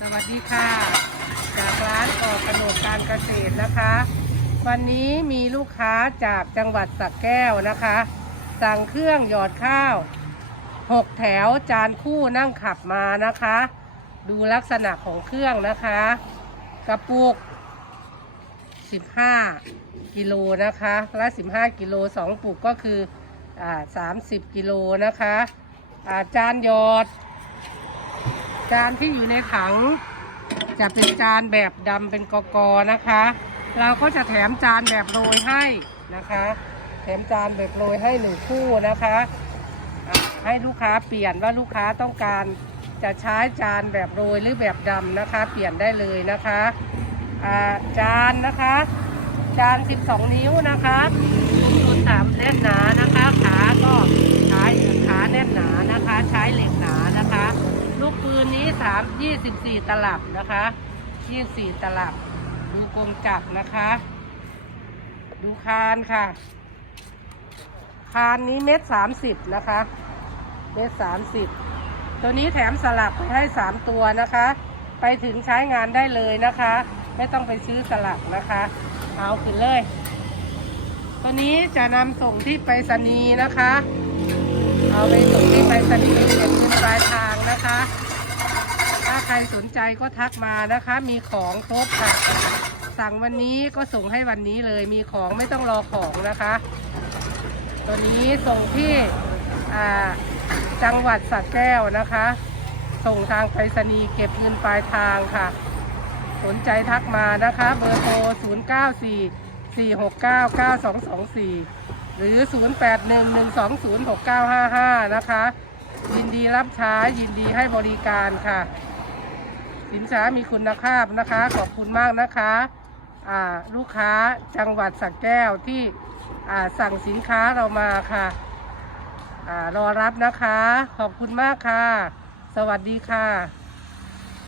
สวัสดีค่ะ จากร้านก่อกระโนดการเกษตรนะคะ วันนี้มีลูกค้าจากจังหวัดสระแก้วนะคะ สั่งเครื่องหยอดข้าวหกแถวจานคู่นั่งขับมานะคะ ดูลักษณะของเครื่องนะคะ กระปุก 15 กิโลนะคะและ15 กิโล2ปุกก็คืออ่า30 กิโลนะคะอาจานหยอด จานที่อยู่ในถัง จะเป็นจานแบบดำเป็นกกอนะคะ เราก็จะแถมจานแบบโรยให้นะคะ แถมจานแบบโรยให้หนึ่งคู่นะคะ ให้ลูกค้าเปลี่ยนว่าลูกค้าต้องการจะใช้จานแบบโรยหรือแบบดำนะคะ เปลี่ยนได้เลยนะคะาจานนะคะ จาน 12 นิ้วนะคะสูตรสามแน่นหนานะคะ ขาก็ใช้ขาแน่นหนานะคะ ใช้เหล็กหนานะคะ ลูกปืนนี้3 24ตลับนะคะ24ตลับ ดูกลมจับนะคะ ดูคานค่ะ คานนี้เม็ดสามสิบนะคะ เม็ดสามสิบตัวนี้แถมสลับไปให้สามตัวนะคะ ไปถึงใช้งานได้เลยนะคะ ไม่ต้องไปซื้อสลับนะคะ เอาขึ้นเลย ตัวนี้จะนำส่งที่ไปรษณีย์นะคะ เอาไปส่งที่ไปรษณีย์เก็บเงินปลายทางนะคะ ใครสนใจก็ทักมานะคะ มีของครบค่ะ สั่งวันนี้ก็ส่งให้วันนี้เลย มีของไม่ต้องรอของนะคะ ตัวนี้ส่งที่จังหวัดสระแก้วนะคะ ส่งทางไปรษณีย์เก็บเงินปลายทางค่ะ สนใจทักมานะคะ เบอร์โทร 0 9 4 4 6 9 9 2 2 4 หรือ 0 8 1 1 2 0 6 9 5 5 นะคะยินดีรับใช้ยินดีให้บริการค่ะ สินค้ามีคุณภาพนะคะ ขอบคุณมากนะคะลูกค้าจังหวัดสระแก้วที่สั่งสินค้าเรามาค่ะอรอรับนะคะ ขอบคุณมากค่ะ สวัสดีค่ะ